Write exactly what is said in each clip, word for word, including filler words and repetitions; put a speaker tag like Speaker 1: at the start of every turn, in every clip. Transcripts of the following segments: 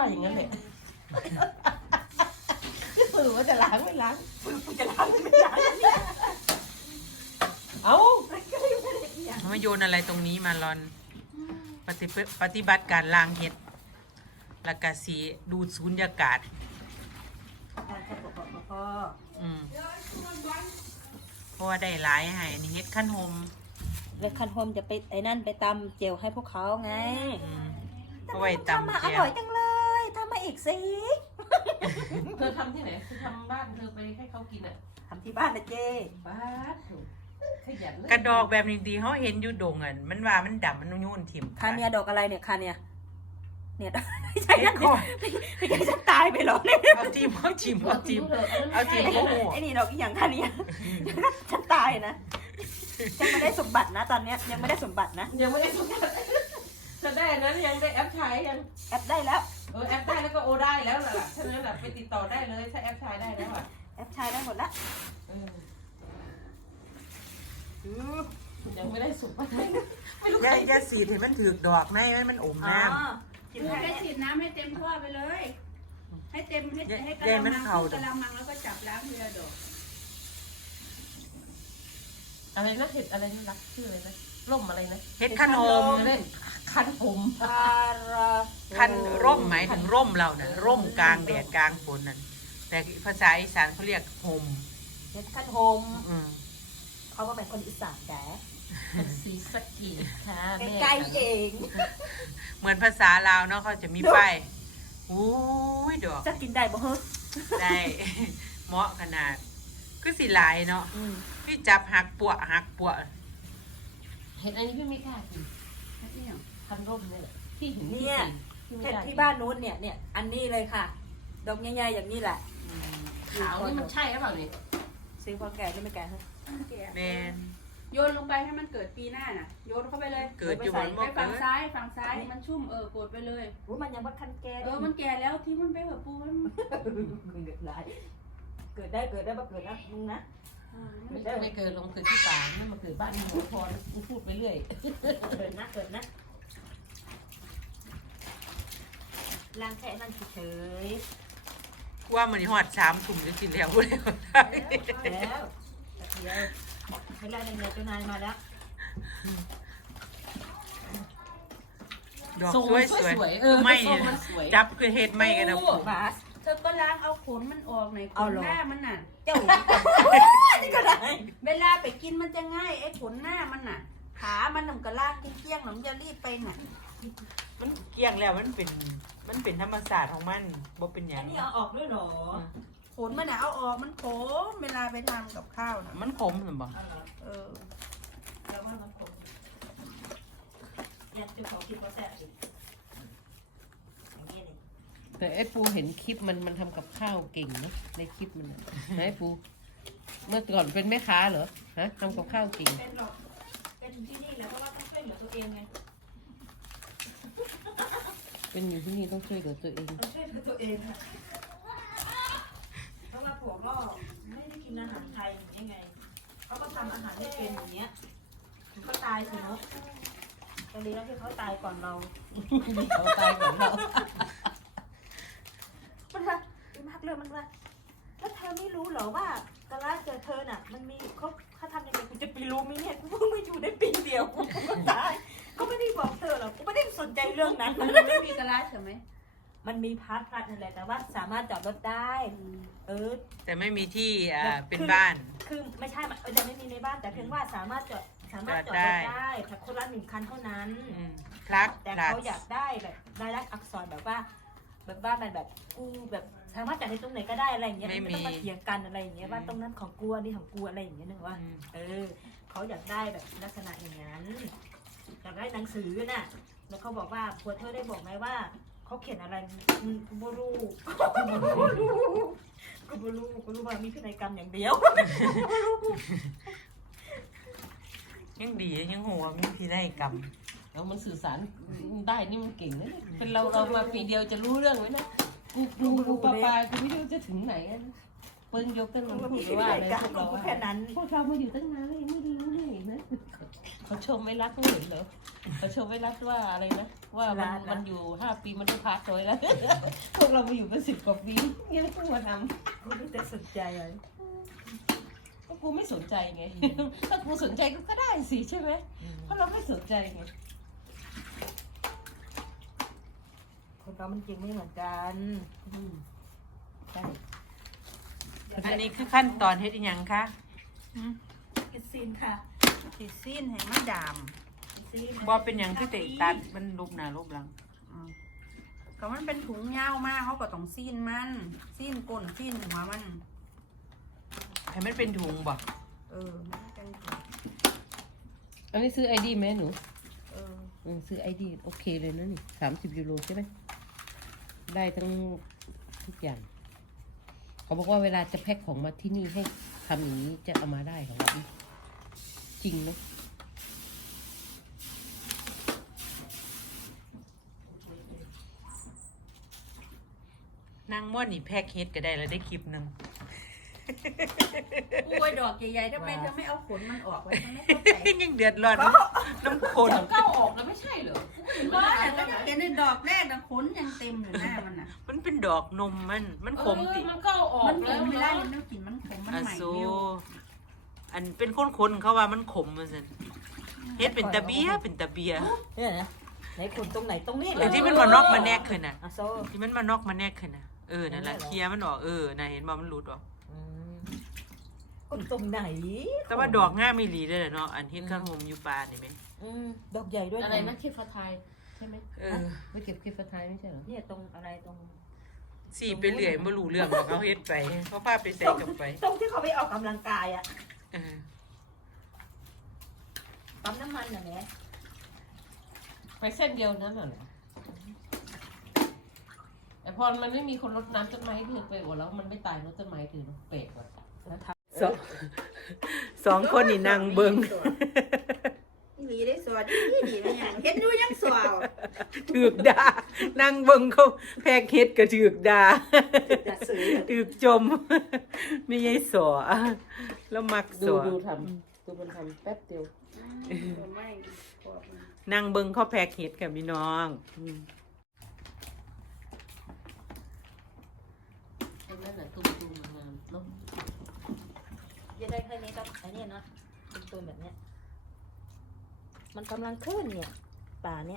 Speaker 1: อย่างนั้นแหละสรุปว่าจะล้างไม่ล้างสรุปจะล้างไม่ล้างเอ้า
Speaker 2: มาโยนอะไรตรงนี้มาลอนปฏิปฏิบัติการล้างเห็ดแล้วก็สีดูดสูญญากาศอืมเพราะว่าได้หลายให้นี่เห็ดขั้นหม
Speaker 3: เวคันโฮมจะไปไอ้นั่นไปตำเจียวให้พวกเขาไง
Speaker 2: เอาไว้ตำ
Speaker 3: มาอร่อยจังเลยทำมาอีกสิ
Speaker 1: เธอทำที่ไหนเธอทำบ้านเธอไปให้เขากินอ่ะ
Speaker 3: ทำที่บ้านนะเจ้
Speaker 1: บ้านขยัน
Speaker 2: กระดอกแบบนี้ดีเขาเห็นอยู่ดงอ่ะมันว่ามันดำมันนุ่นๆถิ่ม
Speaker 3: คาเนียดอกอะไรเนี่ยคาเนียเนี่ยไม่ใช่นะไม่ใช่ฉันตายไปหรอเนี่ย
Speaker 2: เอาจิ้มเอาจิ้มเอาจิ้มเอาจิ้มโอ้โห
Speaker 3: ไอ้นี่ดอกอย่างคาเนียฉันตายนะยังไม่ได้สมบัตินะตอนนี้ยังไม่ได้สมบัตินะ
Speaker 1: ยังไม่ได้สมบัติจะได้นั้นยังได้แอปใช้ยัง
Speaker 3: แอปได้แล้ว
Speaker 1: เออแอปได้แล้วก็โอได้แล้วล่ะฉะนั้นแหละไปติดต่อได้เลยถ้าแอปใช้ได้แล้วอ่ะ
Speaker 3: แอปใช้ได้หมดละ
Speaker 1: ยังไม่ได้สมบัติ
Speaker 2: ไม่รู้ใครจะสีดเห็นมันถือดอกไหมให้มันอมน้
Speaker 4: ำกูแค่ฉีดน้ำให้เต็มท่อไปเลยให้เต็มให้ให้กระมังกระมังแล้วก็จับล้างทีละดอก
Speaker 1: อะไรนะเห็ดอะไรนี่รักชื่ออะไรนะร่มอะไรนะ
Speaker 2: เห็ดคันโฮม
Speaker 1: เล่นคันผม
Speaker 2: คันร่มหมายถึงร่มเราเนี่ยร่มกลางแดดกลางฝนนั่นแต่ภาษาอีสานเขาเรียกโฮม
Speaker 3: เห็ดคันโฮมเขาก็เป็นคนอีสานแก
Speaker 1: สีสกีค่ะ
Speaker 3: ใกล้เอง
Speaker 2: เหมือนภาษาลาวเนาะเขาจะมีป้ายอุ้ยดอก
Speaker 3: จะกินได้บ่เฮ้
Speaker 2: ได้เหมาะขนาดคือสีลายเนาะพี่จับหักปัวหักปัว
Speaker 1: เห็ดอันนี้พี่ไม่กล้ากินคันร่มเนี่ยพี่เห็น
Speaker 3: เนี่ยเห็ดที่บ้านนู้นเนี่ยเนี่ยอันนี้เลยค่ะดอกใหญ่ๆอย่างนี้แหละ
Speaker 1: ขาวนี่มันใช่หรือเปล่าเนี่ย
Speaker 3: ซื้อพอแก่หรือไม่แก่ฮะ
Speaker 2: แมน
Speaker 4: โยนลงไปให้มันเกิดปีหน้าน่ะโยนเข้าไปเลย
Speaker 2: เกิดอยู่บน
Speaker 4: ไปฝั่งซ้ายฝั่งซ้ายมันชุ่มเออกดไปเลย
Speaker 3: โอ้มันยังว่าคันแก่
Speaker 4: เออมันแก่แล้วทิ้งมันไปเถอะปูมัน
Speaker 3: เกิดได้เกิดได้เกิดได้มาเกิดนะมึงนะ
Speaker 1: ไม่เกิดลงเกิดที่ป่าไม่มาเกิดบ้านมึงหัวพรมึงพูดไปเรื่อย
Speaker 3: เกิดนะเกิดนะล้างแค่นั่นเฉย
Speaker 2: ว่ามันหอดสามถุงจะกินแล้วเลย
Speaker 3: แล้วเดี๋ยวให้ไล่เงินเจ้านายมาแล้ว
Speaker 2: ดอกสวยสวยเออไม่จับคือเห็ดไม่กันนะ
Speaker 4: บาสเธอก็ล้างเอาขนมันออกหน่อยขนหน้ามันน่ะ
Speaker 3: เจ้านี่ก็ได้
Speaker 4: เวลาไปกินมันจะง่ายไอ้ขนหน้ามันน่ะขามันหนุ่มกระลากเกี้ยงหนุ่มจะรีบไปน่ะ
Speaker 2: มันเกี้ยงแล้วมันเป็นมันเป็นธรรมศาสตร์ของมันบ่เป็นอย่าง
Speaker 3: นี้เอาออกด้วยหรอ
Speaker 4: ขนมันน่ะเอาออกมันขมเวลาไปทำกับข้าวน่ะ
Speaker 2: มันขมหรือเปล่า
Speaker 4: เออแล้วว่ามันขม
Speaker 3: อยากจะขอคิดว่าแซ่บอีก
Speaker 1: แต่ไอ้ปูเห็นคลิปมันมันทำกับข้าวเก่งนะในคลิปมันนะไอ้ปูเมื่อก่อนเป็นแม่ค้าเหรอฮะทำกับข้าวเก่ง
Speaker 3: เป็นหรอกเป็นที่นี่แหละเพราะว่าต้องช่วยเหลือตัวเองไง
Speaker 1: เป็นอยู่ที่นี่ต้องช่วยเหลือตัวเอง
Speaker 3: ต้องช่วยเหลือตัวเองค่ะเพราะว่าผัวก็ไม่ได้กินอาหารไทยอย่างนี้ไงเขาก็ทำอาหารไม่เป็นอย่างเงี้ยเขาตายสิเนาะตอนนี้แล้วที่เขาตายก่อนเรา
Speaker 1: เขาตายก่อนเรา
Speaker 3: มันละมากเลยมันละแล้วเธอไม่รู้เหรอว่ากะลาเจอเธอน่ะมันมีเขาเขาทำยังไงกูจะไปรู้มั้ยเนี่ยกูเพิ่งมาอยู่ได้ปีเดียวกูก็ตายก็ไม่ได้บอกเธอหรอกกูไม่ได้สนใจเรื่องนั้น
Speaker 4: มันไม่มีกะลาใช่ไหม
Speaker 3: มันมีพาร์ทพาร์ทนั่นแหละแต่ว่าสามารถจอดรถได้เออ
Speaker 2: แต่ไม่มีที่อ่าเป็นบ้าน
Speaker 3: คือไม่ใช่เออแต่ไม่มีในบ้านแต่เพียงว่าสามารถจอดสามารถจอดรถได้แต่คนละหนึ่งคันเท่านั้น
Speaker 2: ครับ
Speaker 3: แต่เขาอยากได้แบบรายลักษณ์อักษรแบบว่าแบบว่ามันแบบกูแบบสามารถจัดในตรงไหนก็ได้อะไรอย่างเงี้ยไม่ต้องมาเถียงกันอะไรอย่างเงี้ยว่าตรงนั้นของกูนี่ของกูอะไรอย่างเงี้ยนึกว่าเออเขาอยากได้แบบลักษณะอย่างนั้นอยากได้หนังสือน่ะแล้วเขาบอกว่าผัวเธอได้บอกไหมว่าเขาเขียนอะไรกูไม่รู้กูไม่รู้กูไม่รู้กูรู้ว่ามีพินัยกรรมอย่างเดียว
Speaker 2: ยังดียังหัวมีพินัยกรรม
Speaker 1: แล้วมันสื่อสารได้นี่มันเก่งนะเป็นเราเรามาปีเดียวจะรู้เรื่องไหมนะกูกูกูปลาปลากูไม่รู้จะถึงไหนเปิ้งยกตั้งมันพูดว่าอะไรพวกเราว่าพวกเรามาอยู่ตั้งนานเลยไม่รู้เลยนะเขาชมไม่รักไม่เห็นเหรอเขาชมไม่รักว่าอะไรนะว่ามันมันอยู่ห้าปีมันต้องพักเลยแล้ว พวกเรามาอยู่เป็นสิบกว่าปีนี่แล้วเพิ่งมาท
Speaker 3: กูไม่ได้สนใจเลย
Speaker 1: ำก็กูไม่สนใจไง ถ้ากูสนใจก็ก็ได้สิใช่ไหมเพราะเราไม่สนใจไง
Speaker 3: คนเรามันจริงไม่เหมือนกัน
Speaker 1: อืมใช่
Speaker 2: อันนี้คือขั้นตอนเฮ็ดอีหยังคะ
Speaker 3: กินซีนค่ะ
Speaker 2: สิซีนให้มันดาม
Speaker 3: ซีน
Speaker 2: บ่เป็นหยังคือเตะตัดมันรูปหน้ารูปหลัง
Speaker 4: อืมก็มันเป็นถุงยาวมากเขาก็ต้องซีนมันซีนก้นซีนหัวมัน
Speaker 2: ให้มันเป็นถุงบ่
Speaker 4: เออมันเป็นถุง
Speaker 1: อันนี้ซื้อไอดีไหมหนู
Speaker 4: เออ
Speaker 1: อืมซื้อไอดีโอเคเลยนะนี่สามสิบยูโรใช่ไหมได้ทั้งทุกอย่าง เขาบอกว่าเวลาจะแพ็คของมาที่นี่ให้ทำอย่างนี้จะเอามาได้ของเราจริงเนาะ
Speaker 2: นางม่วนนี่แพ็กเฮ็ดก็ได้แล้วได้คลิปหนึง
Speaker 4: กล้วยดอกใหญ่ๆทำไมเธอไม่เอาขนมันออกไว้ทำไมเข้าใจ
Speaker 2: ยังเดือดร้อนน้ำโคน
Speaker 1: เก้าออกแล้วไม่ใช่เหรอ
Speaker 4: ว่าแต่ก็จะเห็นในดอกแรกนะขนยังเต็มอยู่หน้ามันน่ะ
Speaker 2: มันเป็นดอกนมมันมันขมติ
Speaker 1: มันเก้าออก
Speaker 4: มันข
Speaker 1: แล้ว
Speaker 4: มไม่ได้
Speaker 1: เนาะ
Speaker 4: ยังไม่กินมันขมมัน
Speaker 2: อา
Speaker 4: ใหม่
Speaker 2: ซู
Speaker 4: เดียว
Speaker 2: อันเป็นคนๆเขาว่ามันขมว่าซั่นเฮ็ดเป็นตะเบียเป็นตะเบีย
Speaker 3: เนี่ยนะไหนคนตรงไหนตรงนี้เหร
Speaker 2: ไอ้
Speaker 3: อ
Speaker 2: ที่มันมานอกมาแนกขึ้นน่ะ
Speaker 3: อ่ะโซ
Speaker 2: ที่มันมานอกมาแนกขึ้นน่ะเออนั่นแหละเคลียร์มันออกเออน่ะเห็นบ่มันหลุดออก
Speaker 3: อืมคนตรงไหน
Speaker 2: แต่ว่าดอกง่ามอีหลีเด้อเนาะอันเฮ็ดข้าวหอมอยู่ป่านี่แม่
Speaker 3: อืมดอกใหญ่ด้วย
Speaker 1: อะไรนะเคฟาไทยใช่ไหม
Speaker 2: เออ
Speaker 1: ไปเก็บเคฟาไทยไม่ใช่เหรอ
Speaker 3: เนี่ยตรงอะไรตรง
Speaker 2: สิไปเรื่อยบ่รู้เรื่องหรอกเขาเฮ็ดไปเขาพาไปใส่กับไป
Speaker 3: ตรงที่เขาไปออกกำลังกายอ่ะ
Speaker 2: เออ
Speaker 3: ปั๊มน้ำมันน่ะแม่
Speaker 1: ไปเส้นเดียวนั้นน่ะเหรอแต่พอมันไม่มีคนรดน้ำต้นไม้เธอไปโอ้แล้วมันไม่ตายรดต้นไม้ถือเปรกว่ะ
Speaker 2: สองสองคนนี่นั่งเบิ่ง
Speaker 4: ดีได้สอดดีดีนะอย่างเห็นอยู่ยังสอด
Speaker 2: ถูกด่านั่งเบิ่งเขาแพกเฮ็ดก็ถูกด่า
Speaker 3: จะซื้อ
Speaker 2: ถูกจมไม่ใช่สอแล้วมักส
Speaker 1: ดู
Speaker 2: อ
Speaker 1: ดูทำดูมันทำแป๊บเดียว
Speaker 4: ไม่พอ
Speaker 2: นั่งเบิ่งเขาแพกเฮ็ดกับพี่น้องอืม
Speaker 1: ไอ้นั่นน่ะตุ้มตุ้มงามเนาะ
Speaker 3: จะได้แค่นี้ก็ไอ้นี่เนาะเป็นตัวแบบเนี้ยมันกำลังขึ้นเนี่ยป่าเนี่ย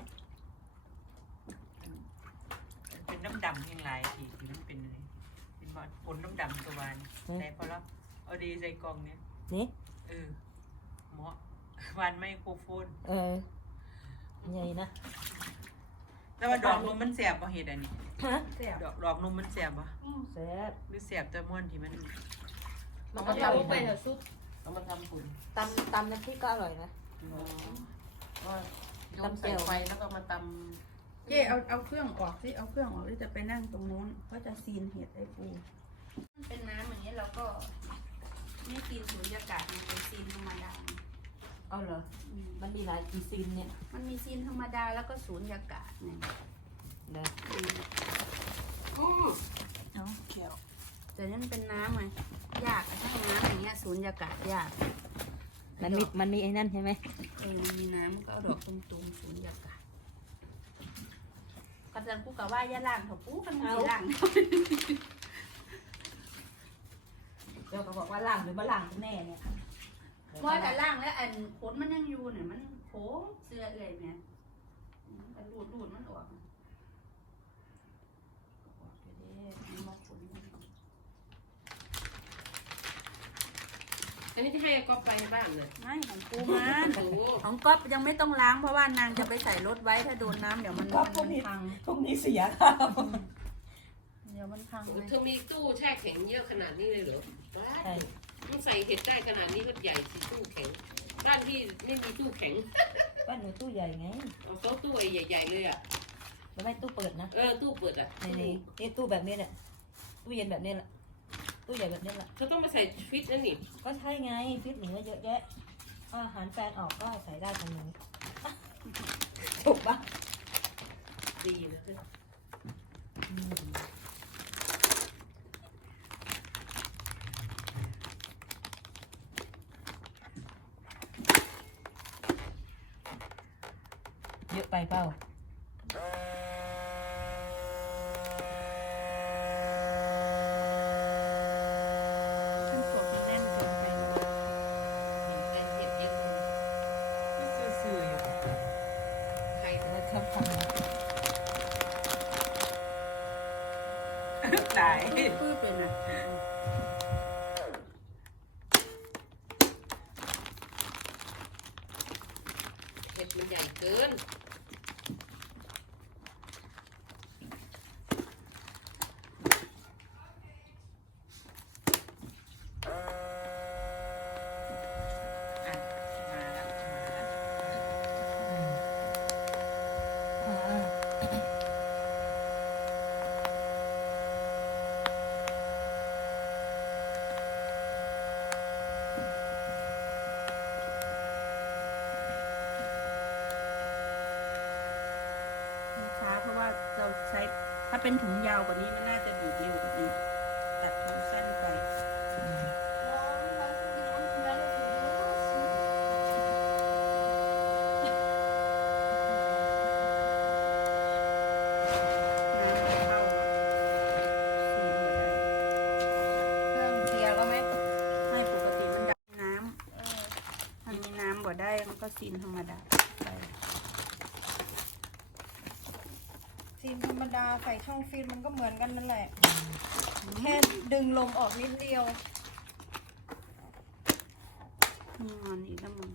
Speaker 2: เป็นน้ำดำยังไงทีที่มันเป็นอะไรเป็นบ่ผลน้ำดำตัววานแต่พอแล้วเอาดีใจกองเนี้ย
Speaker 3: นี่
Speaker 2: เออเหมาะวานไมโครโฟน
Speaker 3: เออใหญ่นะ
Speaker 2: แต่ว่าดอกนมมันแสบบ่เฮ็ดอันนี้
Speaker 3: ฮะ
Speaker 4: แซ่บ
Speaker 2: ดอกดอกนมมันแสบบ่
Speaker 3: แซ่บ
Speaker 2: หรือแสบแต่ม่วนที่มัน
Speaker 1: เอามาทำเป็นซุปเอามาทำปุ่น
Speaker 3: ตำตำน้ำพริกก็อร่อยนะ
Speaker 1: ว่าโยนใส่ไฟแล้วก็มาต
Speaker 4: เจ๊เอาเอาเครื่องออกสิเอาเครื่องออกแล้วจะไปนั่งตรงนู้นก็จะซีนเห็ดให้ปูเป็นน้ำอย่างนี้เราก็ไม่ซีนสูญญากาศมันเป็นซีนธรรมดา
Speaker 3: เอาเหรอ
Speaker 4: อืม
Speaker 3: มันมีหลายกี่ซีนเนี่ย
Speaker 4: มันมีซีนธรรมดาแล้วก็สูญญากาศเนี่ย
Speaker 3: เนอะ
Speaker 4: เอาเขียวแต่นั่นเป็นน้ำไงยากอะถ้าน้ำอย่างเงี้ยสูญญากาศยาก
Speaker 3: มันมีมันมีไอ้นั่นใช่ไหม
Speaker 4: เออมันมีน้ำมันก็เอาดอกตุ่มๆสูญญากาศกำลังกูกะว่าอย่าล่างเถอะปูกันไม่ล่าง
Speaker 3: เดี๋ยวก็บอกว่าล่างหรือมาล่างกันแน่เนี่ย
Speaker 4: ว่าแต่ล่างแล้วอันขนมันยังอยู่เนี่ยมันโผล่เสื้อเลยเนี่ยมันรูดรูดมันออกออกไปเด้มันมาขนมันออก
Speaker 1: ำอันนี้ที่ให้ก็ไปบ้านเลย
Speaker 4: ไม่ของกูมันของก๊อฟยังไม่ต้องล้างเพราะว่านางจะไปใส่รถไว้ถ้าโดนน้ำเดี๋ยวมันมันพัง
Speaker 3: พวกนี้เสียค่ะ
Speaker 4: เดี๋ยวมันพังเลย
Speaker 1: เธอมีตู้แช่แข็งเยอะขนาดนี้เลยเหรอว้า
Speaker 3: ใช่
Speaker 1: มันใส่เห็ดได้ขนาดนี้ก็ใหญ่สิตู้แข็ง บ้านที่ไม่มีตู้แข็ง
Speaker 3: บ้านหนูตู้ใหญ่ไง
Speaker 1: เอาเขาตู้ใหญ่ๆเลยอ่ะ
Speaker 3: แล้วไม่ตู้เปิดนะ
Speaker 1: เออตู้เปิดอ่ะ
Speaker 3: นี่นี่นี่ตู้แบบนี้แหละตู้เย็นแบบนี้แหละตู้ใหญ่แบบนี้แหละ
Speaker 1: เธอต้องมาใส่ฟิตนั่นนี่
Speaker 3: ก็ใช่ไงฟิตหนูเยอะแยะเอาอาหารแฟนออกก็ใส่ได้ตรงนี้ถูกปะ
Speaker 1: ดีนะเธอ
Speaker 3: อืม
Speaker 1: เยอะไปเปล่า
Speaker 4: ขึ้นสดจะแน่นเกินไป
Speaker 2: ซื่อๆอยู่
Speaker 1: ใครจะชอบทำ
Speaker 2: ตาย
Speaker 4: ปื้อเป็นอ่ะ
Speaker 1: เห็ดมันใหญ่เกิน
Speaker 2: อ่ะมาแล้วมาแล้ว
Speaker 4: ช้าเพราะว่าเราใช้ถ้าเป็นถุงยาวกว่านี้มันน่าจะบีบเร็วกว่านี้แต่ถุงสั้นไปน้ำเข้า
Speaker 1: เครื่องเสียแล้วไหม
Speaker 4: ไม่ปกติมันดับน้ำถ้ามีน้ำบ่ได้มันก็ซีนธรรมดาไป
Speaker 5: ฟิล์มธรรมดาใส่ช่องฟิล์มมันก็เหมือนกันนั่นแหละ แค่ดึงลมออกนิดเดียว
Speaker 4: มีงอนอีกแล้วมึง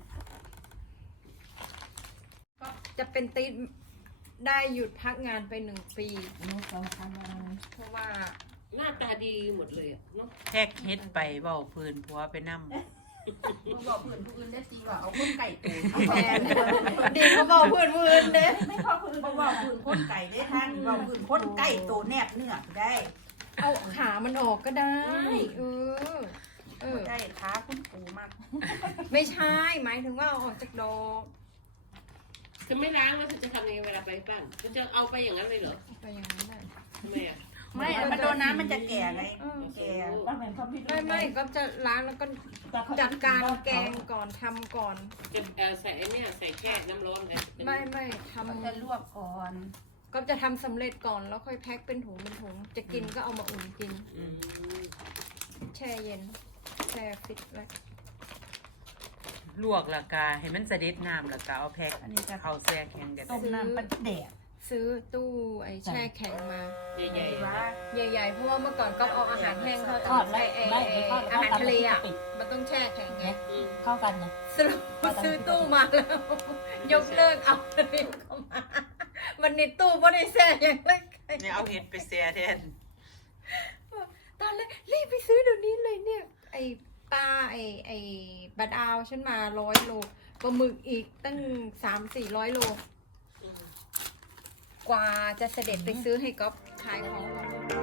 Speaker 5: ก็จะเป็นติดได้หยุดพักงานไปหนึ่งปี
Speaker 1: น้องสองพันอะไร
Speaker 5: เพราะว่า
Speaker 1: หน้าตาดีหมดเลยอะเนาะ
Speaker 2: แทกเฮ็ดไปเบาพื้นผัวไปนั่ม
Speaker 4: มึงบอกเพื่อนผู้อื่นได้จริงว่าเอาคนไก่ตูน
Speaker 5: แฟนดีเขาบอกเพื่อนเพื่อนเด้
Speaker 4: ไม่พอคนอื่นบอกว่าเพื่อนคนไก่ได้ทางบอกเพื่อนคนไก่ตัวแนบเนื้อได้
Speaker 5: เอาขามันออกก็ได้ เออ เออ
Speaker 4: ได้ขาคุณปูมาก
Speaker 5: ไม่ใช่ หมายถึงว่าเอาออกจากดอก
Speaker 1: จะไม่ล้างแล้วเธอจะทำยังไงเวลาไปบ้านก็จะเอาไปอย่างนั้นเลยเหรอ
Speaker 5: ไปอย่างนั้นได้
Speaker 1: ทำไมอ่ะ
Speaker 4: ไม่มันโดนน้ำมันจะแก่ไง
Speaker 5: เออ
Speaker 4: แก่
Speaker 5: ไม่ไม่ก็จะล้างแล้วก็จัดการแกงก่อนทำก่อน
Speaker 1: จะเอ่อใส่ไอ้เนี่ยใส่แค่น้ำร้อนกัน
Speaker 5: ไม่ไม่ท
Speaker 4: มันจะลวกก่อน
Speaker 5: ำก็จะทำสำเร็จก่อนแล้วค่อยแพ็คเป็นถุงเป็นถุง จะกินก็เอามาอุ่นกิน
Speaker 1: อืม
Speaker 5: แช่เย็น แช่ฟิตไว้
Speaker 2: ลวกและกาให้มันสะเด็ดน้ำและกาเอาแพ็ค
Speaker 4: อันนี้จะ
Speaker 2: เอาแช่แข็งกัน
Speaker 4: ต้มน้ำปลาแดด
Speaker 5: ซื้อตู้ไอ้แช่แข็งมา
Speaker 1: ใหญ่ๆ
Speaker 4: ว่า
Speaker 1: นะ
Speaker 5: ใหญ่ๆ เพราะว่าเมื่อก่อนก็เอาอาหารแห้งเข้า
Speaker 6: ทอดแล้ว
Speaker 5: ไอ้
Speaker 6: ไม่
Speaker 5: ไอ้
Speaker 6: ไม่ทอดแล้ว
Speaker 5: อาหารทะเลอ่ะ
Speaker 6: ปิด
Speaker 5: มันต้องแช่แข็งไง
Speaker 1: อืม
Speaker 6: เข้ากันนะ
Speaker 5: สรุปซื้อตู้มาแล้ว ยกเลิกเอาอันนี้เข้ามา มันในตู้ไม่ได้แช่อย่างไร
Speaker 2: เนี่ยเอาเห็ดไปแช่แทน
Speaker 5: ตอนแรกรีบไปซื้อเดี๋ยวนี้เลยเนี่ย ไอ้ปลาไอ้ไอ้บาดาวฉันมาร้อยโลปลาหมึกอีกตั้งสามสี่ร้อยโล
Speaker 1: อืม
Speaker 5: กว่าจะเสด็จไปซื้อให้ก๊อฟขายของ